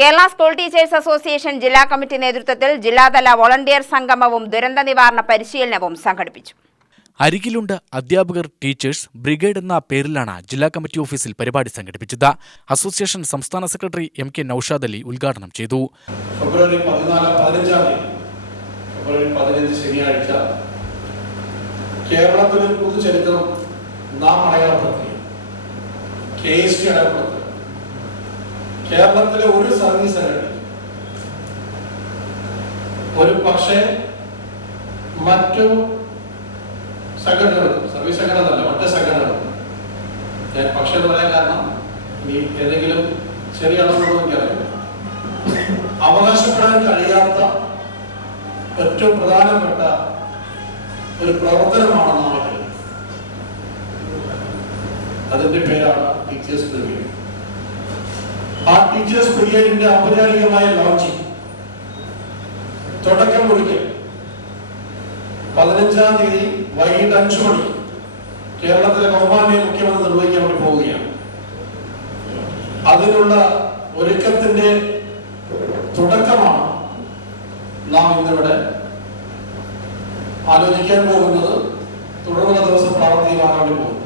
Kerala school teachers association ജില്ലാ committee നേതൃത്വത്തിൽ ജില്ലാതല വോളണ്ടിയർ സംഗമവും ദുരന്ത നിവാരണ പരിശീലനവും സംഘടിപ്പിച്ചു. അരികിലുണ്ട് അധ്യാപകർ ടീച്ചേഴ്സ് ബ്രിഗേഡ് എന്ന പേരിലാണ് ജില്ലാ കമ്മിറ്റി ഓഫീസിൽ പരിപാടി സംഘടിപ്പിച്ചത്. അസോസിയേഷൻ സംസ്ഥാന സെക്രട്ടറി MK നൌഷാദ് അലി ഉദ്ഘാടനം ചെയ്തു. ഫെബ്രുവരി 15 ശനിയാഴ്ച കേരളത്തിലെ പൊതുചരിത്രം നാം അടയാളപ്പെടുത്തി. KST അടയാളപ്പെടുത്തി. കേരളത്തിലെ ഒരു സർവീസ് സംഘടന ഒരു പക്ഷേ മറ്റു സംഘടനകൾക്കും സർവീസ് സംഘടനല്ല മറ്റു സംഘടനകൾക്കും ഞാൻ പക്ഷേ എന്ന് പറയാൻ കാരണം ഈ ഏതെങ്കിലും ചെറിയ അളവുകളൊന്നും എനിക്കറിയില്ല അവകാശപ്പെടാൻ കഴിയാത്ത ഏറ്റവും പ്രധാനപ്പെട്ട ഒരു പ്രവർത്തനമാണ് നാമത്തിൽ. അതിന്റെ പേരാണ് ടീച്ചേഴ്സ് ബ്രിഗേഡ്. ആ ടീച്ചേഴ്സ് ബ്രിഗേഡിന്റെ ഔപചാരികമായ ലോഞ്ചിങ് തുടക്കം കുറിക്കൽ 15-ാം തീയതി വൈകിട്ട് 5 മണി കേരളത്തിലെ ബഹുമാന്യ മുഖ്യമന്ത്രി നിർവഹിക്കാൻ വേണ്ടി പോവുകയാണ്. അതിനുള്ള ഒരുക്കത്തിന്റെ തുടക്കമാണ് നാം ഇന്നിവിടെ ആലോചിക്കാൻ പോകുന്നത്. തുടർന്നുള്ള ദിവസം പ്രാവർത്തികമാക്കാൻ വേണ്ടി പോകുന്നു.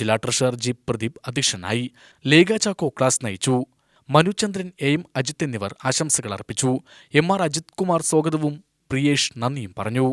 ജില്ലാ ട്രഷറർ ജി പ്രദീപ് അധ്യക്ഷനായി. ലേഖ ചാക്കോ ക്ലാസ് നയിച്ചു. മനുചന്ദ്രൻ, AM അജിത്ത് എന്നിവർ ആശംസകൾ അർപ്പിച്ചു. MR അജിത് കുമാർ സ്വാഗതവും പ്രിയേഷ് നന്ദിയും പറഞ്ഞു.